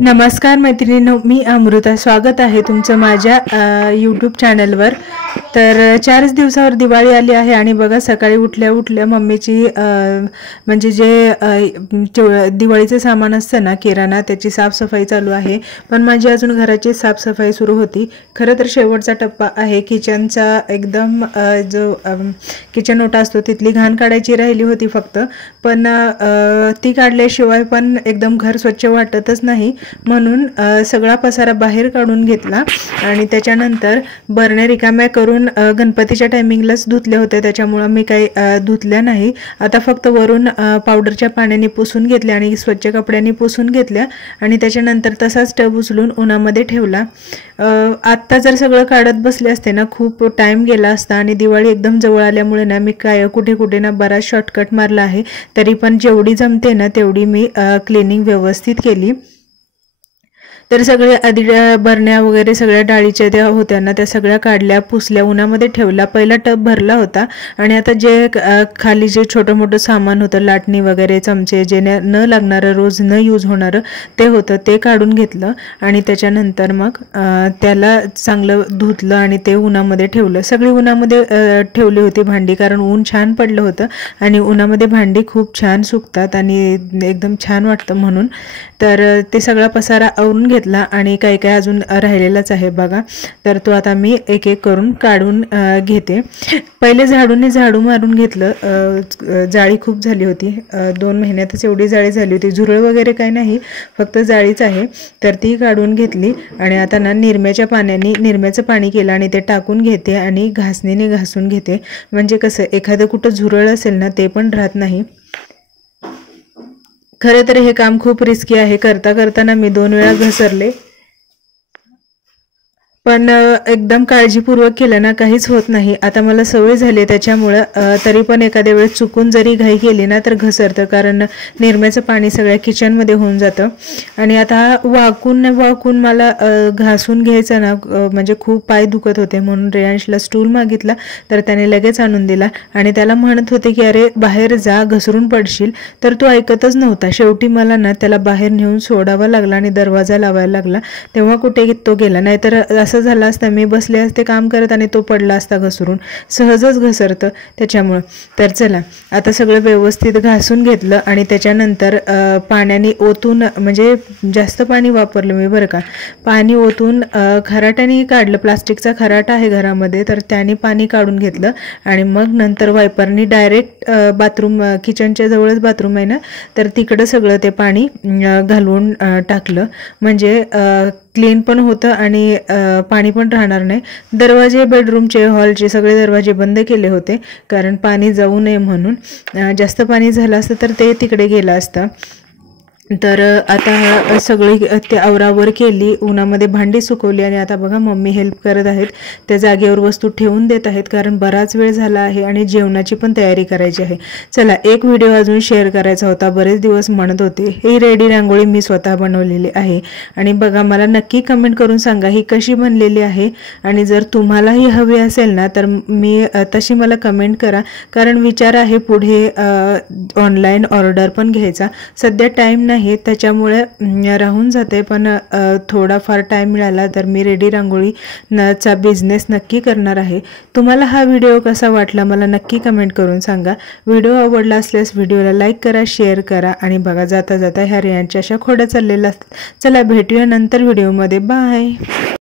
नमस्कार मैत्रिणींनो, मी अमृता. स्वागत आहे तुमचं माझ्या यूट्यूब चॅनलवर. तर 4 दिवसावर दिवाळी आली आहे आणि बघा सकाळी उठल्या उठल्या मम्मीची म्हणजे जे दिवाळीचं सामान असतं ना, किराणा, त्याची साफसफाई चालू आहे. पण माझी अजून घराची साफसफाई सुरू होती. खरं तर शेवटचा टप्पा आहे किचनचा. एकदम जो किचन ओटा असतो तिथली घाण काढायची राहिली होती फक्त. पण ती काढल्याशिवाय पण एकदम घर स्वच्छ वाटतच नाही. म्हणून सगळा पसारा बाहेर काढून घेतला आणि त्याच्यानंतर बरण्या रिकाम्या करून गणपतीच्या टायमिंगलाच धुतल्या होत्या, त्याच्यामुळे मी काही धुतल्या नाही. आता फक्त वरून पावडरच्या पाण्याने पुसून घेतल्या आणि स्वच्छ कपड्यांनी पुसून घेतल्या आणि त्याच्यानंतर तसाच टब उचलून उन्हामध्ये ठेवला. आत्ता जर सगळं काढत बसले असते ना, खूप टाईम गेला असता आणि दिवाळी एकदम जवळ आल्यामुळे ना मी काय कुठे कुठे ना बराच शॉर्टकट मारला आहे. तरी पण जेवढी जमते ना तेवढी मी क्लिनिंग व्यवस्थित केली. तर सगळे आधी बरण्या वगैरे सगळ्या डाळीच्या त्या होत्या ना, त्या सगळ्या काढल्या, पुसल्या, उन्हामध्ये ठेवला. पहिला टब भरला होता आणि आता जे खाली जे छोटं मोठं सामान होतं, लाटणी वगैरे, चमचे, जे न लागणारं, रोज न यूज होणारं ते होतं, ते काढून घेतलं आणि त्याच्यानंतर मग त्याला चांगलं धुतलं आणि ते उन्हामध्ये ठेवलं. सगळी उन्हामध्ये ठेवली होती भांडी, कारण ऊन छान पडलं होतं आणि उन्हामध्ये भांडी खूप छान सुकतात आणि एकदम छान वाटतं म्हणून. तर ते सगळा पसारा आवरून घेतला आणि काही काही अजून राहिलेलाच आहे बघा. तर तो आता मी एक एक करून काढून घेते. पहिले झाडूने झाडू मारून घेतलं. जाळी खूप झाली होती, 2 महिन्यातच एवढी जाळी झाली होती. झुरळ वगैरे काही नाही, फक्त जाळीच आहे. तर ती काढून घेतली आणि आता ना निरम्याचं पाणी केलं आणि ते टाकून घेते आणि घासणीने घासून घेते. म्हणजे कसं एखादं कुठं झुरळ असेल ना ते पण राहत नाही. खरं तर हे काम खूप रिस्की आहे. करताना मी 2 वेळा घसरले, पण एकदम काळजीपूर्वक केलं ना काहीच होत नाही. आता मला सवय झाली त्याच्यामुळं तरी पण एखाद्या वेळेस चुकून जरी घाई केली ना तर घसरतं, कारण निरम्याचं पाणी सगळ्या किचनमध्ये होऊन जातं. आणि आता वाकून मला घासून घ्यायचं ना, म्हणजे खूप पाय दुखत होते. म्हणून रेयांशला स्टूल मागितला तर त्याने लगेच आणून दिला आणि त्याला म्हणत होते की अरे बाहेर जा, घसरून पडशील, तर तो ऐकतच नव्हता. शेवटी मला ना त्याला बाहेर नेऊन सोडावा लागला आणि दरवाजा लावायला लागला. तेव्हा कुठे तो गेला. नाहीतर असं झालं असतं, मी बसले असते काम करत आणि तो पडला असता घसरून. सहजच घसरतं त्याच्यामुळं. तर चला, आता सगळं व्यवस्थित घासून घेतलं आणि त्याच्यानंतर पाण्याने ओतून, म्हणजे जास्त पाणी वापरलं मी बरं का. पाणी ओतून खराट्याने काढलं. प्लास्टिकचा खराटा आहे घरामध्ये, तर त्याने पाणी काढून घेतलं आणि मग नंतर वायपरनी डायरेक्ट बाथरूम, किचनच्या जवळच बाथरूम आहे ना, तर तिकडं सगळं ते पाणी घालून टाकलं. म्हणजे क्लीन पण होतं आणि पाणी पण राहणार नाही. दरवाजे, बेडरूमचे, हॉलचे सगळे दरवाजे बंद केले होते, कारण पाणी जाऊ नये म्हणून. जास्त पाणी झालं असतं तर ते तिकडे गेलं असतं. तर आता सगळी ते आवरावर केली, उन्हामध्ये भांडी सुकवली आणि आता बघा मम्मी हेल्प करत आहेत. त्या जागेवर वस्तू ठेवून देत आहेत, कारण बराच वेळ झाला आहे आणि जेवणाची पण तयारी करायची आहे. चला, एक व्हिडिओ अजून शेअर करायचा होता, बरेच दिवस म्हणत होते. ही रेडी रांगोळी मी स्वतः बनवलेली आहे आणि बघा, मला नक्की कमेंट करून सांगा ही कशी बनलेली आहे. आणि जर तुम्हालाही हवी असेल ना तर मी तशी मला कमेंट करा, कारण विचार आहे पुढे ऑनलाईन ऑर्डर पण घ्यायचा. सध्या टाईम नाही त्याच्यामुळे राहून जाते, पण थोडाफार टाईम मिळाला तर मी रेडी रांगोळीचा बिझनेस नक्की करणार आहे. तुम्हाला हा व्हिडिओ कसा वाटला मला नक्की कमेंट करून सांगा. व्हिडिओ आवडला असल्यास व्हिडिओला लाईक करा, शेअर करा आणि बघा जाता जाता ह्या रेयांच्या अशा खोड्या चाललेल्या असतात. चला, भेटूया नंतर व्हिडिओमध्ये. बाय.